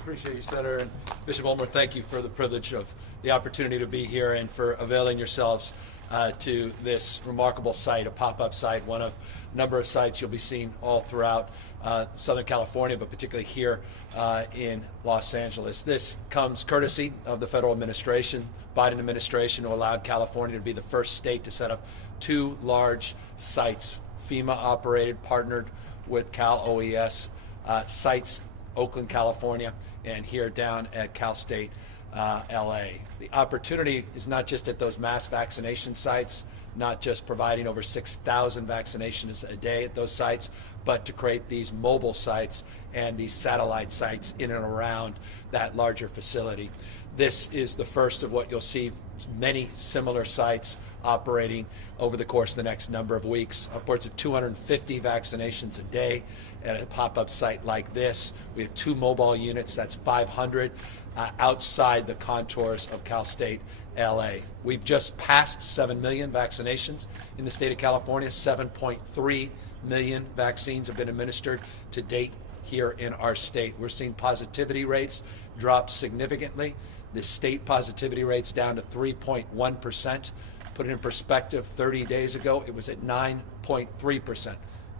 Appreciate you, Senator. And Bishop Ulmer, thank you for the privilege of the opportunity to be here and for availing yourselves to this remarkable site, a pop-up site, one of a number of sites you'll be seeing all throughout Southern California, but particularly here in Los Angeles. This comes courtesy of the federal administration, Biden administration, who allowed California to be the first state to set up two large sites, FEMA-operated, partnered with Cal OES sites, Oakland, California, and here down at Cal State LA. The opportunity is not just at those mass vaccination sites, not just providing over 6,000 vaccinations a day at those sites, but to create these mobile sites and these satellite sites in and around that larger facility. This is the first of what you'll see many similar sites operating over the course of the next number of weeks. Upwards of 250 vaccinations a day at a pop-up site like this. We have 2 mobile units, that's 500 outside the contours of Cal State LA. We've just passed 7 million vaccinations in the state of California. 7.3 million vaccines have been administered to date here in our state. We're seeing positivity rates drop significantly. The state positivity rate's down to 3.1%. Put it in perspective, 30 days ago, it was at 9.3%.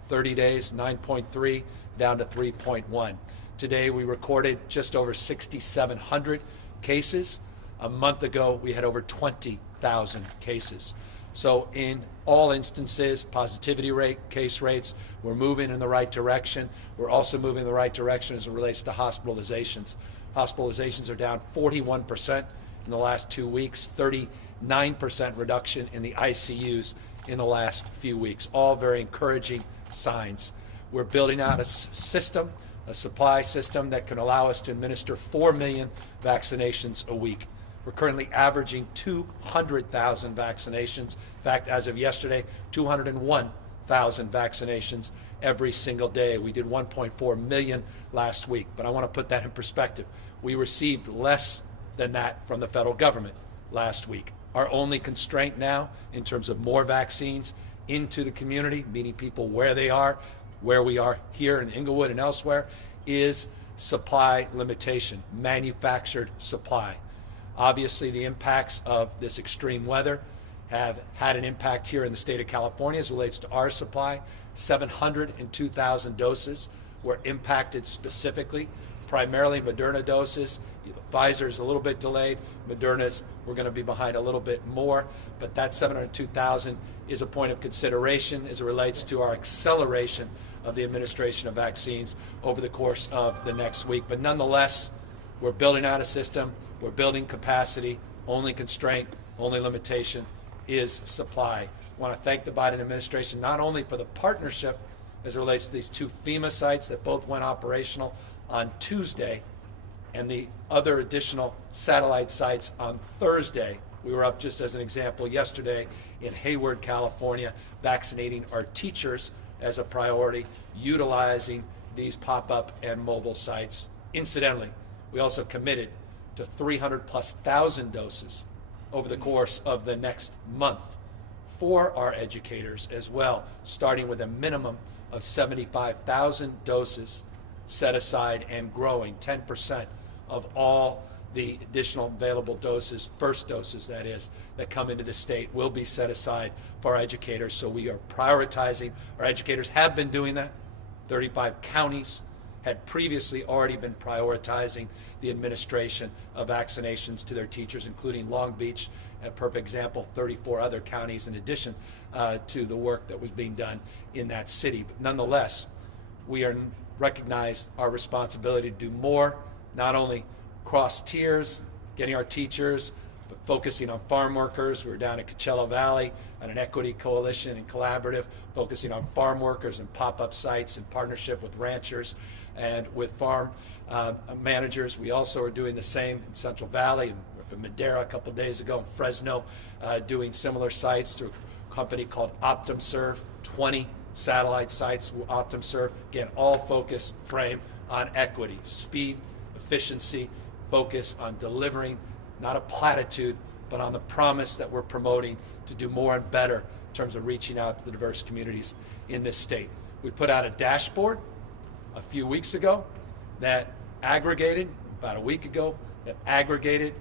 30 days, 9.3, down to 3.1. Today, we recorded just over 6,700 cases. A month ago, we had over 20,000 cases. So in all instances, positivity rate, case rates, we're moving in the right direction. We're also moving in the right direction as it relates to hospitalizations. Hospitalizations are down 41% in the last 2 weeks, 39% reduction in the ICUs in the last few weeks. All very encouraging signs. We're building out a system, a supply system that can allow us to administer 4 million vaccinations a week. We're currently averaging 200,000 vaccinations. In fact, as of yesterday, 201,000 vaccinations every single day. We did 1.4 million last week, but I want to put that in perspective. We received less than that from the federal government last week. Our only constraint now, in terms of more vaccines into the community, meeting people where they are, where we are here in Inglewood and elsewhere, is supply limitation, manufactured supply. Obviously, the impacts of this extreme weather have had an impact here in the state of California as it relates to our supply. 702,000 doses were impacted specifically, primarily Moderna doses. Pfizer's a little bit delayed. Moderna's, we're going to be behind a little bit more, but that 702,000 is a point of consideration as it relates to our acceleration of the administration of vaccines over the course of the next week. But nonetheless, we're building out a system, we're building capacity. Only constraint, only limitation is supply. I want to thank the Biden administration not only for the partnership as it relates to these 2 FEMA sites that both went operational on Tuesday and the other additional satellite sites on Thursday. We were up, just as an example, yesterday in Hayward, California, vaccinating our teachers as a priority, utilizing these pop-up and mobile sites. Incidentally, we also committed to 300,000+ doses over the course of the next month for our educators as well, starting with a minimum of 75,000 doses set aside and growing. 10% of all the additional available doses, first doses that is, that come into the state will be set aside for our educators. So we are prioritizing. Our educators have been doing that. 35 counties had previously already been prioritizing the administration of vaccinations to their teachers, including Long Beach, a perfect example, 34 other counties in addition to the work that was being done in that city. But nonetheless, we recognize our responsibility to do more, not only cross tiers, getting our teachers, but focusing on farm workers. We're down at Coachella Valley on an equity coalition and collaborative, focusing on farm workers and pop-up sites in partnership with ranchers and with farm managers. We also are doing the same in Central Valley and in Madera a couple days ago, in Fresno, doing similar sites through a company called OptumServe, 20 satellite sites will OptumServe. Again, all focus frame on equity, speed, efficiency, focus on delivering, not a platitude, but on the promise that we're promoting to do more and better in terms of reaching out to the diverse communities in this state. We put out a dashboard a few weeks ago that aggregated, about a week ago that aggregated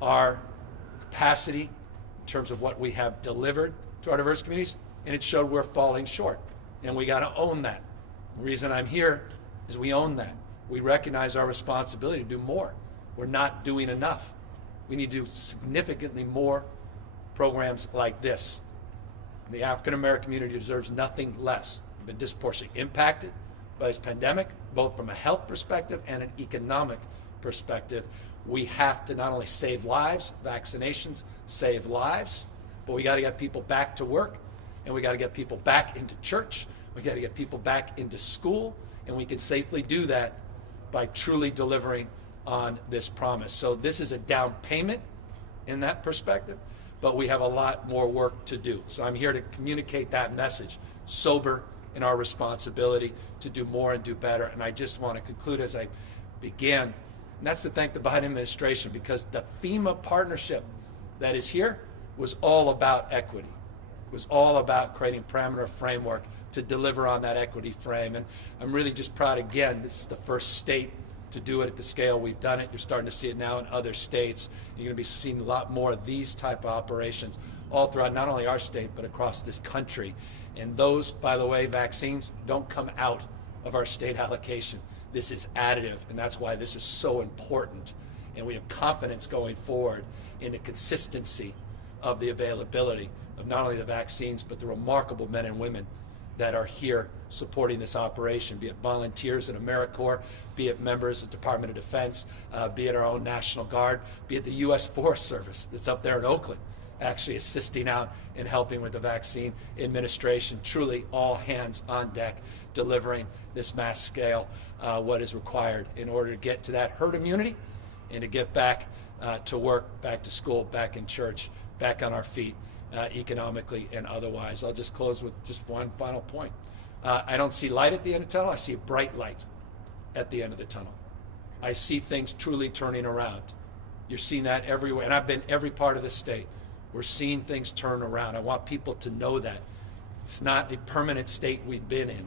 our capacity in terms of what we have delivered to our diverse communities, and it showed we're falling short, and we got to own that. The reason I'm here is we own that. We recognize our responsibility to do more. We're not doing enough. We need to do significantly more programs like this. The African American community deserves nothing less. We've been disproportionately impacted by this pandemic, both from a health perspective and an economic perspective. We have to not only save lives, vaccinations save lives, but we got to get people back to work, and we got to get people back into church. We got to get people back into school, and we can safely do that by truly delivering on this promise. So this is a down payment in that perspective, but we have a lot more work to do. So I'm here to communicate that message, sober in our responsibility to do more and do better. And I just want to conclude as I began, and that's to thank the Biden administration, because the FEMA partnership that is here was all about equity. It was all about creating parameter framework to deliver on that equity frame. And I'm really just proud, again, this is the first state to do it at the scale we've done it. You're starting to see it now in other states. You're going to be seeing a lot more of these type of operations all throughout not only our state, but across this country. And those, by the way, vaccines don't come out of our state allocation. This is additive, and that's why this is so important. And we have confidence going forward in the consistency of the availability of not only the vaccines, but the remarkable men and women that are here supporting this operation, be it volunteers in AmeriCorps, be it members of the Department of Defense, be it our own National Guard, be it the U.S. Forest Service that's up there in Oakland, actually assisting out and helping with the vaccine administration. Truly all hands on deck, delivering this mass scale, what is required in order to get to that herd immunity and to get back to work, back to school, back in church, back on our feet, economically and otherwise. I'll just close with just one final point. I don't see light at the end of the tunnel. I see a bright light at the end of the tunnel. I see things truly turning around. You're seeing that everywhere, and I've been every part of the state. We're seeing things turn around. I want people to know that. It's not a permanent state we've been in.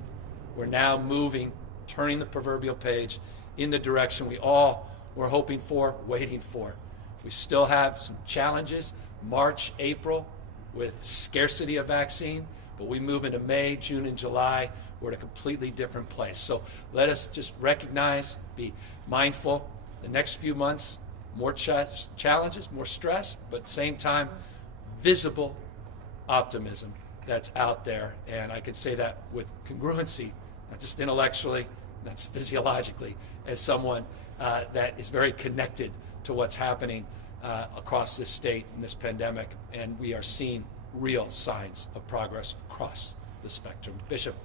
We're now moving, turning the proverbial page in the direction we all were hoping for, waiting for. We still have some challenges, March, April, with scarcity of vaccine, but we move into May, June, and July, we're at a completely different place. So let us just recognize, be mindful, the next few months, more challenges, more stress, but at the same time, visible optimism that's out there. And I can say that with congruency, not just intellectually, not just physiologically, as someone that is very connected to what's happening across this state in this pandemic, and we are seeing real signs of progress across the spectrum. Bishop,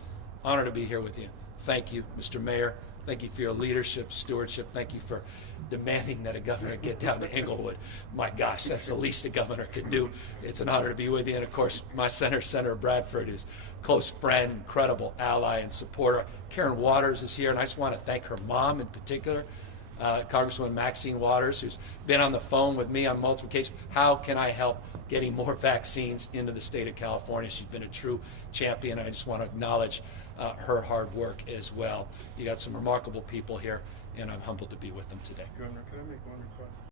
honor to be here with you. Thank you, Mr. Mayor. Thank you for your leadership, stewardship. Thank you for demanding that a governor get down to Englewood. My gosh, that's the least a governor can do. It's an honor to be with you. And of course, my Senator Bradford, who's a close friend, incredible ally and supporter. Karen Waters is here, and I just want to thank her mom in particular, Congresswoman Maxine Waters, who's been on the phone with me on multiple occasions. How can I help getting more vaccines into the state of California? She's been a true champion. I just want to acknowledge her hard work as well. You got some remarkable people here, and I'm humbled to be with them today. Governor, can I make one request?